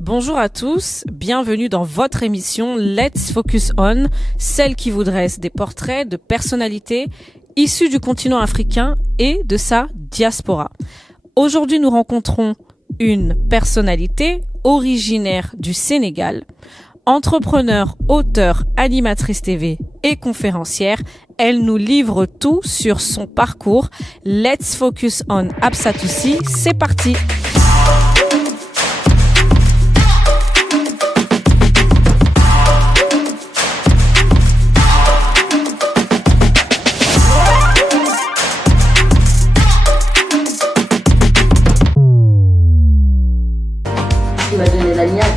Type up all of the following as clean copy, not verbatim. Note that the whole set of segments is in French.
Bonjour à tous, bienvenue dans votre émission Let's Focus On, celle qui vous dresse des portraits de personnalités issues du continent africain et de sa diaspora. Aujourd'hui, nous rencontrons une personnalité originaire du Sénégal, entrepreneur, auteur, animatrice TV et conférencière. Elle nous livre tout sur son parcours. Let's Focus On Absatoussi, c'est parti!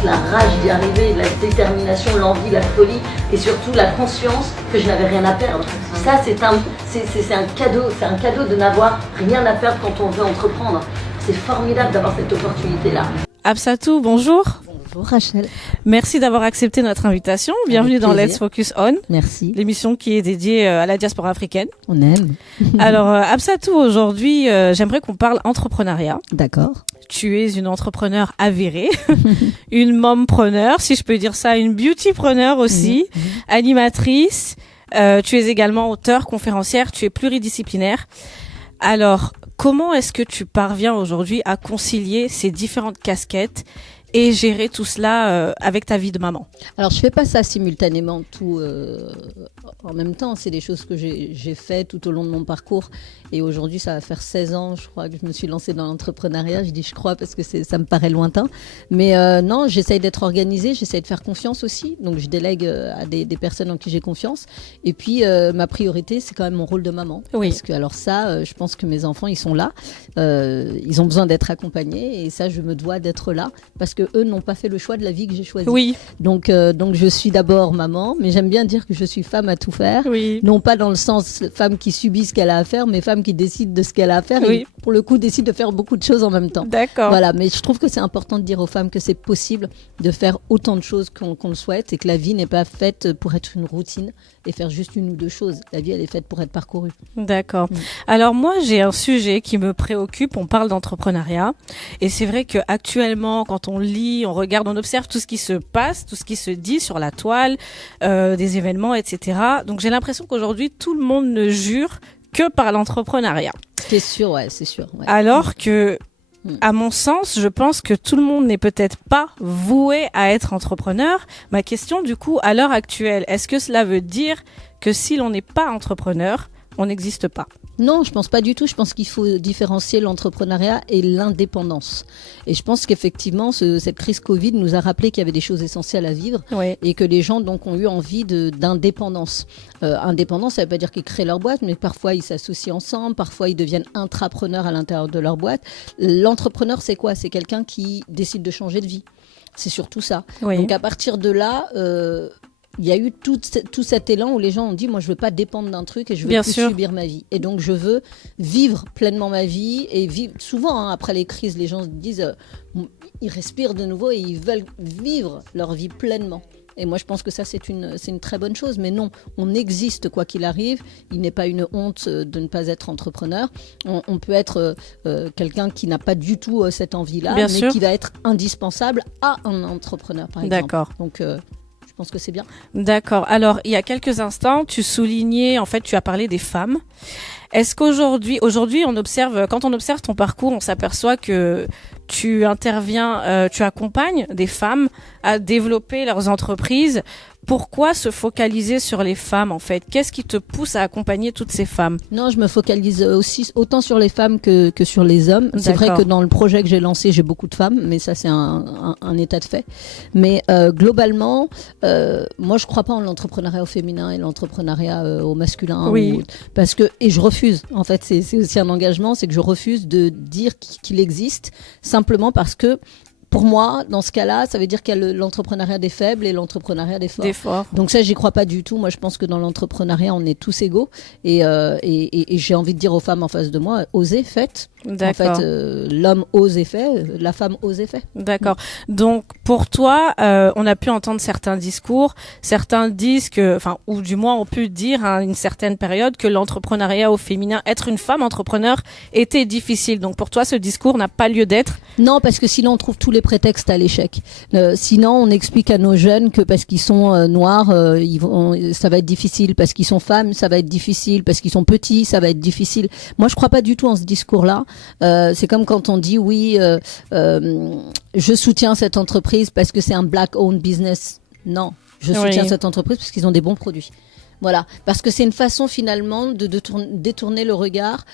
La rage d'y arriver, la détermination, l'envie, la folie et surtout la conscience que je n'avais rien à perdre. Ça, c'est un cadeau de n'avoir rien à perdre quand on veut entreprendre. C'est formidable d'avoir cette opportunité-là. Absatou, bonjour. Bonjour Rachel. Merci d'avoir accepté notre invitation. Bienvenue dans Let's Focus On. Merci. L'émission qui est dédiée à la diaspora africaine. On aime. Alors, Absatou, aujourd'hui, j'aimerais qu'on parle entrepreneuriat. D'accord. Tu es une entrepreneure avérée, une mompreneur, si je peux dire ça, une beautypreneur aussi, animatrice. Tu es également auteure, conférencière, tu es pluridisciplinaire. Alors, comment est-ce que tu parviens aujourd'hui à concilier ces différentes casquettes et gérer tout cela avec ta vie de maman? Alors, je fais pas ça simultanément, tout en même temps. C'est des choses que j'ai fait tout au long de mon parcours. Et aujourd'hui, ça va faire 16 ans, je crois, que je me suis lancée dans l'entrepreneuriat. Je dis je crois parce que ça me paraît lointain. Mais non, j'essaye d'être organisée, j'essaye de faire confiance aussi. Donc, je délègue à des personnes en qui j'ai confiance. Et puis, ma priorité, c'est quand même mon rôle de maman. Oui. Parce que, alors ça, je pense que mes enfants, ils sont là. Ils ont besoin d'être accompagnés. Et ça, je me dois d'être là. Parce que eux n'ont pas fait le choix de la vie que j'ai choisie. Oui. Donc, je suis d'abord maman, mais j'aime bien dire que je suis femme à tout faire. Oui. Non pas dans le sens femme qui subit ce qu'elle a à faire, mais femme qui décide de ce qu'elle a à faire Oui. et pour le coup décide de faire beaucoup de choses en même temps. D'accord. Voilà, mais je trouve que c'est important de dire aux femmes que c'est possible de faire autant de choses qu'on le souhaite et que la vie n'est pas faite pour être une routine et faire juste une ou deux choses. La vie, elle est faite pour être parcourue. D'accord. Alors moi, j'ai un sujet qui me préoccupe. On parle d'entrepreneuriat et c'est vrai que actuellement, quand on lit, on regarde, on observe tout ce qui se passe, tout ce qui se dit sur la toile, des événements, etc. Donc j'ai l'impression qu'aujourd'hui, tout le monde ne jure que par l'entrepreneuriat. C'est sûr, ouais, c'est sûr. Ouais. Alors que, à mon sens, je pense que tout le monde n'est peut-être pas voué à être entrepreneur. Ma question, du coup, à l'heure actuelle, est-ce que cela veut dire que si l'on n'est pas entrepreneur, on n'existe pas? Non, je pense pas du tout. Je pense qu'il faut différencier l'entrepreneuriat et l'indépendance. Et je pense qu'effectivement, cette crise Covid nous a rappelé qu'il y avait des choses essentielles à vivre et que les gens donc ont eu envie d'indépendance. Indépendance, ça veut pas dire qu'ils créent leur boîte, mais parfois ils s'associent ensemble, parfois ils deviennent intrapreneurs à l'intérieur de leur boîte. L'entrepreneur, c'est quoi? C'est quelqu'un qui décide de changer de vie. C'est surtout ça. Oui. Donc à partir de là, il y a eu tout cet élan où les gens ont dit moi je veux pas dépendre d'un truc et je veux Bien plus sûr. subir ma vie et donc je veux vivre pleinement ma vie et vivre souvent après les crises les gens se disent ils respirent de nouveau et ils veulent vivre leur vie pleinement. Et moi, je pense que ça, c'est une très bonne chose. Mais non, on existe quoi qu'il arrive. Il n'est pas une honte de ne pas être entrepreneur. On peut être quelqu'un qui n'a pas du tout cette envie-là, Bien mais sûr. qui va être indispensable à un entrepreneur, par exemple. D'accord. Donc, je pense que c'est bien. D'accord. Alors, il y a quelques instants, tu soulignais, en fait, tu as parlé des femmes. Est-ce qu'aujourd'hui, quand on observe ton parcours, on s'aperçoit que tu interviens, tu accompagnes des femmes à développer leurs entreprises. Pourquoi se focaliser sur les femmes, en fait? Qu'est-ce qui te pousse à accompagner toutes ces femmes? Non, je me focalise aussi autant sur les femmes que sur les hommes. C'est vrai que dans le projet que j'ai lancé, j'ai beaucoup de femmes, mais ça, c'est un état de fait. Mais globalement, moi, je crois pas en l'entrepreneuriat au féminin et l'entrepreneuriat au masculin. Oui. Et je refuse. En fait, c'est aussi un engagement, c'est que je refuse de dire qu'il existe simplement parce que pour moi, dans ce cas-là, ça veut dire qu'il y a l'entrepreneuriat des faibles et l'entrepreneuriat des forts. Donc ça, j'y crois pas du tout. Moi, je pense que dans l'entrepreneuriat, on est tous égaux. Et j'ai envie de dire aux femmes en face de moi, osez, faites. D'accord. En fait, l'homme ose et fait, la femme ose et fait. D'accord. Donc pour toi, on a pu entendre certains discours. Certains disent que, enfin, ou du moins on peut dire à une certaine période que l'entrepreneuriat au féminin, être une femme entrepreneur, était difficile. Donc pour toi, ce discours n'a pas lieu d'être. Non, parce que sinon on trouve tous les prétextes à l'échec. Sinon, on explique à nos jeunes que parce qu'ils sont noirs, ça va être difficile. Parce qu'ils sont femmes, ça va être difficile. Parce qu'ils sont petits, ça va être difficile. Moi, je crois pas du tout en ce discours-là. C'est comme quand on dit oui, je soutiens cette entreprise parce que c'est un black-owned business. Non, je soutiens cette entreprise parce qu'ils ont des bons produits. Voilà, parce que c'est une façon finalement de détourner le regard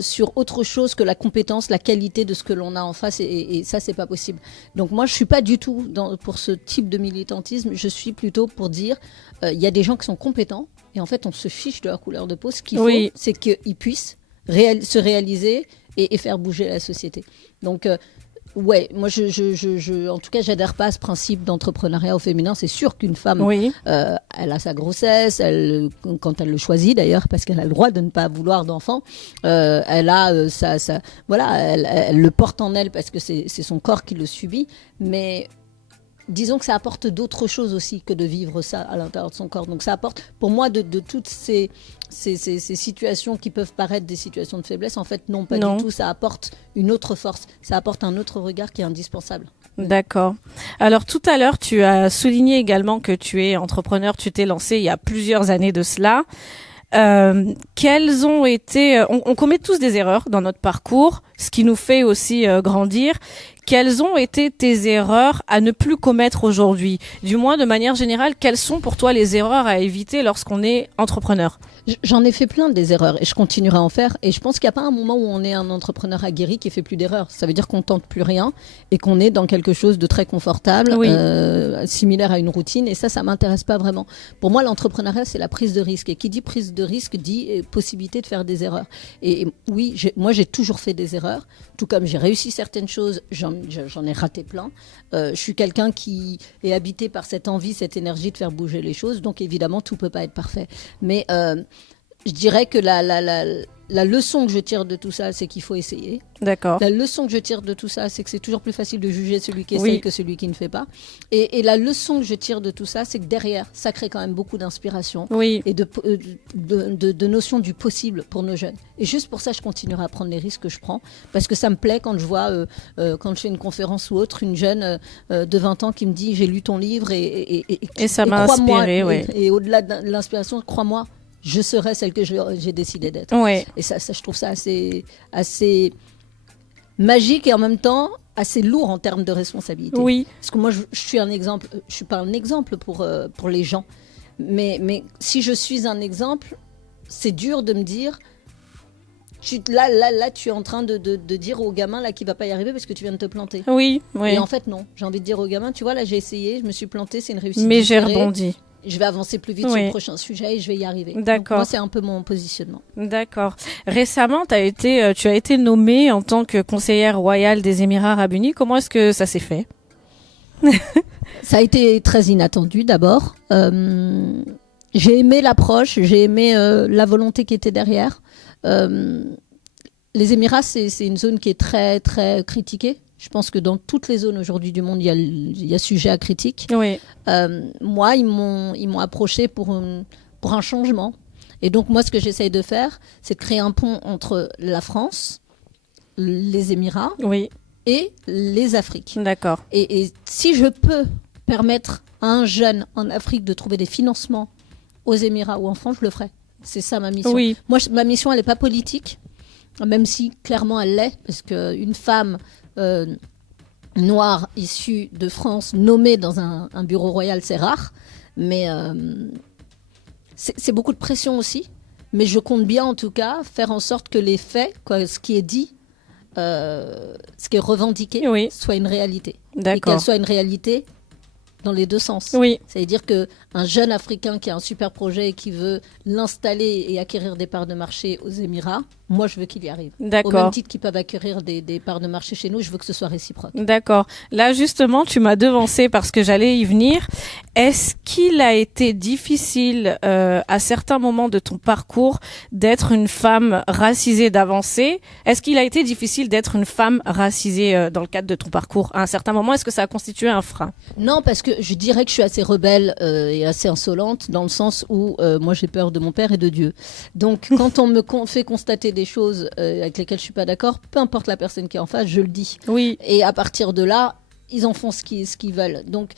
sur autre chose que la compétence, la qualité de ce que l'on a en face, et ça c'est pas possible. Donc moi je suis pas du tout pour ce type de militantisme, je suis plutôt pour dire il y a des gens qui sont compétents et en fait on se fiche de leur couleur de peau. Ce qu'il faut, c'est qu'ils puissent se réaliser et faire bouger la société. Donc ouais, moi, en tout cas, j'adhère pas à ce principe d'entrepreneuriat au féminin. C'est sûr qu'une femme, elle a sa grossesse, quand elle le choisit d'ailleurs, parce qu'elle a le droit de ne pas vouloir d'enfant, elle a elle le porte en elle parce que c'est son corps qui le subit. Mais disons que ça apporte d'autres choses aussi que de vivre ça à l'intérieur de son corps. Donc ça apporte, pour moi, de toutes ces situations qui peuvent paraître des situations de faiblesse, en fait, non, pas du tout. Ça apporte une autre force. Ça apporte un autre regard qui est indispensable. D'accord. Alors, tout à l'heure, tu as souligné également que tu es entrepreneur. Tu t'es lancé il y a plusieurs années de cela. Quelles ont été... On commet tous des erreurs dans notre parcours, ce qui nous fait aussi grandir. Quelles ont été tes erreurs à ne plus commettre aujourd'hui? Du moins, de manière générale, quelles sont pour toi les erreurs à éviter lorsqu'on est entrepreneur? J'en ai fait plein des erreurs et je continuerai à en faire. Et je pense qu'il n'y a pas un moment où on est un entrepreneur aguerri qui fait plus d'erreurs. Ça veut dire qu'on tente plus rien et qu'on est dans quelque chose de très confortable, similaire à une routine. Et ça m'intéresse pas vraiment. Pour moi, l'entrepreneuriat, c'est la prise de risque. Et qui dit prise de risque dit possibilité de faire des erreurs. Et oui, moi, j'ai toujours fait des erreurs. Tout comme j'ai réussi certaines choses, j'en ai raté plein. Je suis quelqu'un qui est habité par cette envie, cette énergie de faire bouger les choses. Donc évidemment, tout peut pas être parfait. Mais je dirais que la leçon que je tire de tout ça, c'est qu'il faut essayer. D'accord. La leçon que je tire de tout ça, c'est que c'est toujours plus facile de juger celui qui essaye que celui qui ne fait pas. Et la leçon que je tire de tout ça, c'est que derrière, ça crée quand même beaucoup d'inspiration et de notions du possible pour nos jeunes. Et juste pour ça, je continuerai à prendre les risques que je prends, parce que ça me plaît quand je vois, quand je fais une conférence ou autre, une jeune de 20 ans qui me dit « j'ai lu ton livre et ça m'a inspiré, et au-delà de l'inspiration, crois-moi, je serai celle que j'ai décidé d'être. Et ça, je trouve ça assez magique et en même temps assez lourd en termes de responsabilité. Parce que moi, je suis un exemple. Je suis pas un exemple pour les gens, mais si je suis un exemple, c'est dur de me dire. Là, tu es en train de dire au gamin là qu'il va pas y arriver parce que tu viens de te planter. Et en fait, non. J'ai envie de dire au gamin, tu vois, là, j'ai essayé, je me suis plantée, c'est une réussite. Mais j'ai rebondi. Je vais avancer plus vite sur le prochain sujet et je vais y arriver. D'accord. Donc, moi, c'est un peu mon positionnement. D'accord. Récemment, tu as été nommée en tant que conseillère royale des Émirats Arabes Unis. Comment est-ce que ça s'est fait? Ça a été très inattendu d'abord. J'ai aimé l'approche, j'ai aimé la volonté qui était derrière. Les Émirats, c'est une zone qui est très, très critiquée. Je pense que dans toutes les zones aujourd'hui du monde, il y a sujet à critique. Moi, ils m'ont approché pour un changement. Et donc, moi, ce que j'essaye de faire, c'est de créer un pont entre la France, les Émirats et les Afriques. D'accord. Et si je peux permettre à un jeune en Afrique de trouver des financements aux Émirats ou en France, je le ferai. C'est ça ma mission. Moi, ma mission, elle n'est pas politique, même si clairement elle l'est, parce qu'une femme noire issue de France nommée dans un bureau royal, c'est rare, mais c'est beaucoup de pression aussi. Mais je compte bien, en tout cas, faire en sorte que les faits, ce qui est dit, ce qui est revendiqué, soit une réalité. Et qu'elle soit une réalité dans les deux sens. C'est-à-dire qu'un jeune Africain qui a un super projet et qui veut l'installer et acquérir des parts de marché aux Émirats, moi, je veux qu'il y arrive. Au même titre qu'ils peuvent acquérir des parts de marché chez nous, je veux que ce soit réciproque. D'accord. Là, justement, tu m'as devancé parce que j'allais y venir. Est-ce qu'il a été difficile à certains moments de ton parcours d'être une femme racisée d'avancer? Est-ce qu'il a été difficile d'être une femme racisée dans le cadre de ton parcours à un certain moment? Est-ce que ça a constitué un frein? Non, parce que je dirais que je suis assez rebelle et assez insolente dans le sens où moi j'ai peur de mon père et de Dieu. Donc quand on me fait constater des choses avec lesquelles je suis pas d'accord, peu importe la personne qui est en face, je le dis. Oui. Et à partir de là, ils en font ce qu'ils veulent. Donc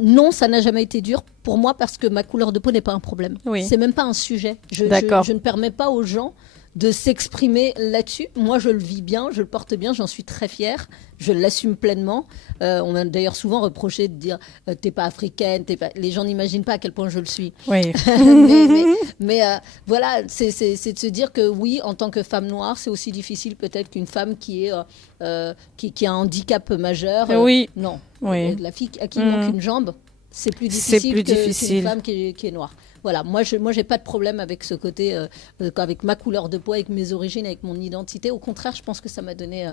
non, ça n'a jamais été dur pour moi parce que ma couleur de peau n'est pas un problème. Oui. C'est même pas un sujet. Je ne permets pas aux gens de s'exprimer là-dessus. Moi, je le vis bien, je le porte bien, j'en suis très fière, je l'assume pleinement. On m'a d'ailleurs souvent reproché de dire t'es pas africaine, les gens n'imaginent pas à quel point je le suis. Oui. mais voilà, c'est de se dire que oui, en tant que femme noire, c'est aussi difficile peut-être qu'une femme qui a un handicap majeur. Oui. Non. Oui. La fille à qui il manque une jambe, c'est plus difficile qu'une femme qui est noire. Voilà, moi j'ai pas de problème avec ce côté, avec ma couleur de peau, avec mes origines, avec mon identité. Au contraire, je pense que ça m'a donné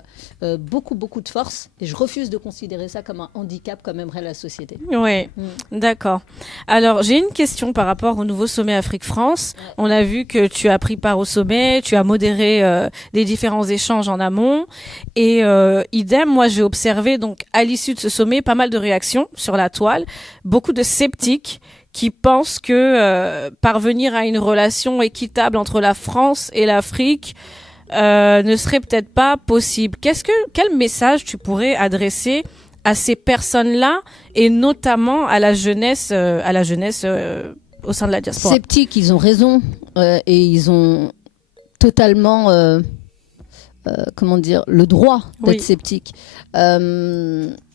beaucoup de force et je refuse de considérer ça comme un handicap comme aimerait la société. Oui, d'accord. Alors, j'ai une question par rapport au nouveau sommet Afrique-France. Ouais. On a vu que tu as pris part au sommet, tu as modéré les différents échanges en amont et idem, moi j'ai observé donc à l'issue de ce sommet pas mal de réactions sur la toile, beaucoup de sceptiques qui pensent que parvenir à une relation équitable entre la France et l'Afrique ne serait peut-être pas possible. Quel message tu pourrais adresser à ces personnes-là et notamment à la jeunesse au sein de la diaspora? Sceptiques, ils ont raison et ils ont totalement le droit d'être sceptiques.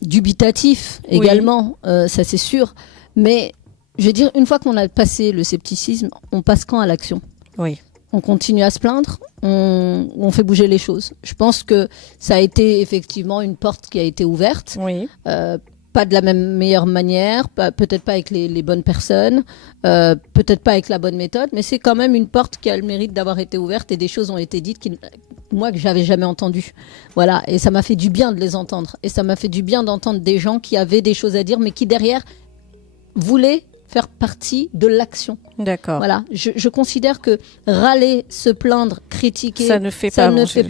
Dubitatif également, ça c'est sûr, mais je veux dire, une fois qu'on a passé le scepticisme, on passe quand à l'action? Oui. On continue à se plaindre, on fait bouger les choses. Je pense que ça a été effectivement une porte qui a été ouverte. Oui. Pas de la meilleure manière, peut-être pas avec les bonnes personnes, peut-être pas avec la bonne méthode, mais c'est quand même une porte qui a le mérite d'avoir été ouverte et des choses ont été dites que j'avais jamais entendues. Voilà, et ça m'a fait du bien de les entendre. Et ça m'a fait du bien d'entendre des gens qui avaient des choses à dire, mais qui derrière voulaient faire partie de l'action. D'accord. Voilà, je considère que râler, se plaindre, critiquer, ça ne fait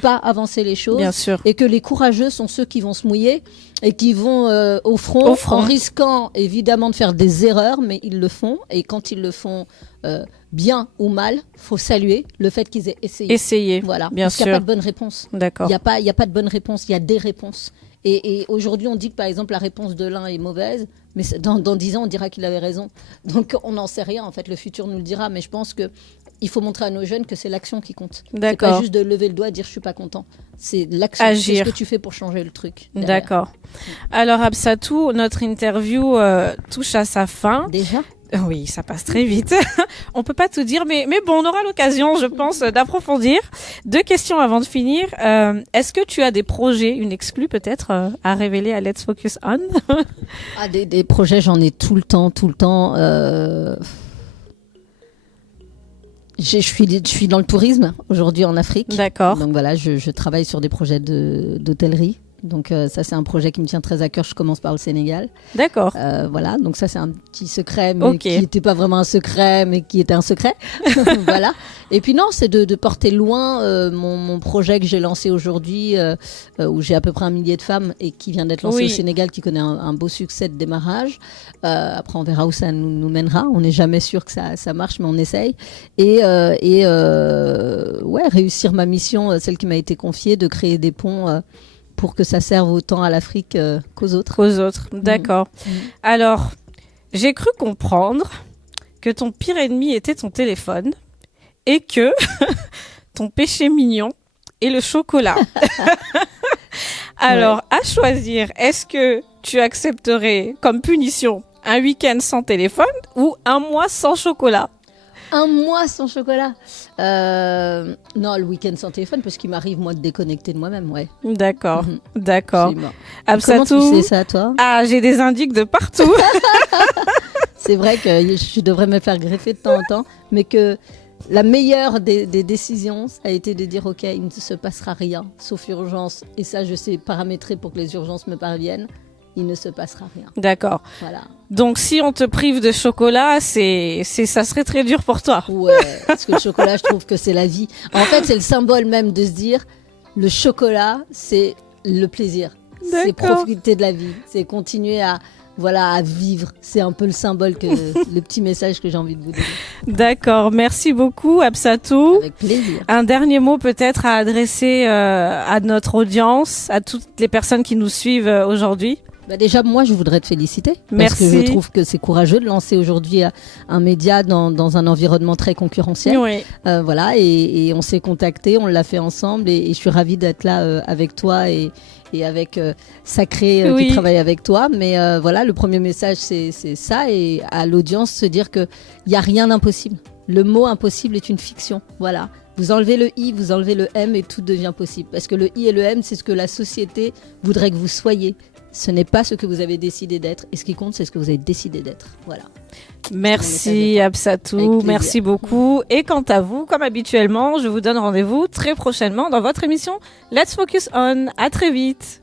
pas avancer les choses. Bien sûr. Et que les courageux sont ceux qui vont se mouiller et qui vont au front en risquant évidemment de faire des erreurs, mais ils le font. Et quand ils le font bien ou mal, faut saluer le fait qu'ils aient essayé. Essayé. Voilà. Bien Parce sûr. qu'il n'y a pas de bonne réponse. D'accord. Il n'y a pas de bonne réponse. Il y a des réponses. Et aujourd'hui, on dit que par exemple la réponse de l'un est mauvaise, mais dans 10 ans, on dira qu'il avait raison. Donc on n'en sait rien, en fait, le futur nous le dira. Mais je pense qu'il faut montrer à nos jeunes que c'est l'action qui compte. D'accord. C'est pas juste de lever le doigt et dire je suis pas content. C'est l'action, agir. C'est ce que tu fais pour changer le truc. Derrière. D'accord. Alors Absatou, notre interview touche à sa fin. Déjà ? Oui, ça passe très vite. On peut pas tout dire, mais bon, on aura l'occasion, je pense, d'approfondir. 2 questions avant de finir. Est-ce que tu as des projets, une exclue peut-être, à révéler à Let's Focus On? Des projets, j'en ai tout le temps. Je suis dans le tourisme aujourd'hui en Afrique. D'accord. Donc voilà, je travaille sur des projets d'hôtellerie. Donc ça c'est un projet qui me tient très à cœur. Je commence par le Sénégal. D'accord. Voilà, donc ça c'est un petit secret, mais qui n'était pas vraiment un secret, mais qui était un secret. Voilà. Et puis non, c'est de porter loin mon projet que j'ai lancé aujourd'hui, où j'ai à peu près 1 millier de femmes et qui vient d'être lancé au Sénégal, qui connaît un beau succès de démarrage. Après on verra où ça nous mènera. On n'est jamais sûr que ça marche, mais on essaye. Et réussir ma mission, celle qui m'a été confiée, de créer des ponts. Pour que ça serve autant à l'Afrique qu'aux autres. D'accord. Alors, j'ai cru comprendre que ton pire ennemi était ton téléphone et que ton péché mignon est le chocolat. Alors, à choisir, est-ce que tu accepterais comme punition un week-end sans téléphone ou 1 mois sans chocolat? 1 mois sans chocolat. Non, le week-end sans téléphone, parce qu'il m'arrive, moi, de déconnecter de moi-même, ouais. D'accord, d'accord. Comment tu sais ça, toi? Ah, j'ai des indices de partout. C'est vrai que je devrais me faire greffer de temps en temps, mais que la meilleure des décisions, ça a été de dire, OK, il ne se passera rien, sauf urgence. Et ça, je sais paramétrer pour que les urgences me parviennent. il ne se passera rien. D'accord. Voilà. Donc, si on te prive de chocolat, ça serait très dur pour toi. Ouais, parce que le chocolat, je trouve que c'est la vie. En fait, c'est le symbole même de se dire, le chocolat, c'est le plaisir. C'est profiter de la vie. C'est continuer à vivre. C'est un peu le symbole, le petit message que j'ai envie de vous donner. D'accord. Merci beaucoup, Absatou. Avec plaisir. Un dernier mot peut-être à adresser à notre audience, à toutes les personnes qui nous suivent aujourd'hui. Déjà, moi, je voudrais te féliciter. Merci. Parce que je trouve que c'est courageux de lancer aujourd'hui un média dans un environnement très concurrentiel. Oui. Et on s'est contactés, on l'a fait ensemble et je suis ravie d'être là avec toi et avec Sacré qui travaille avec toi. Mais le premier message, c'est ça. Et à l'audience, se dire qu'il n'y a rien d'impossible. Le mot impossible est une fiction. Voilà. Vous enlevez le I, vous enlevez le M et tout devient possible. Parce que le I et le M, c'est ce que la société voudrait que vous soyez. Ce n'est pas ce que vous avez décidé d'être. Et ce qui compte, c'est ce que vous avez décidé d'être. Voilà. Merci Absatou, merci beaucoup. Et quant à vous, comme habituellement, je vous donne rendez-vous très prochainement dans votre émission Let's Focus On. À très vite.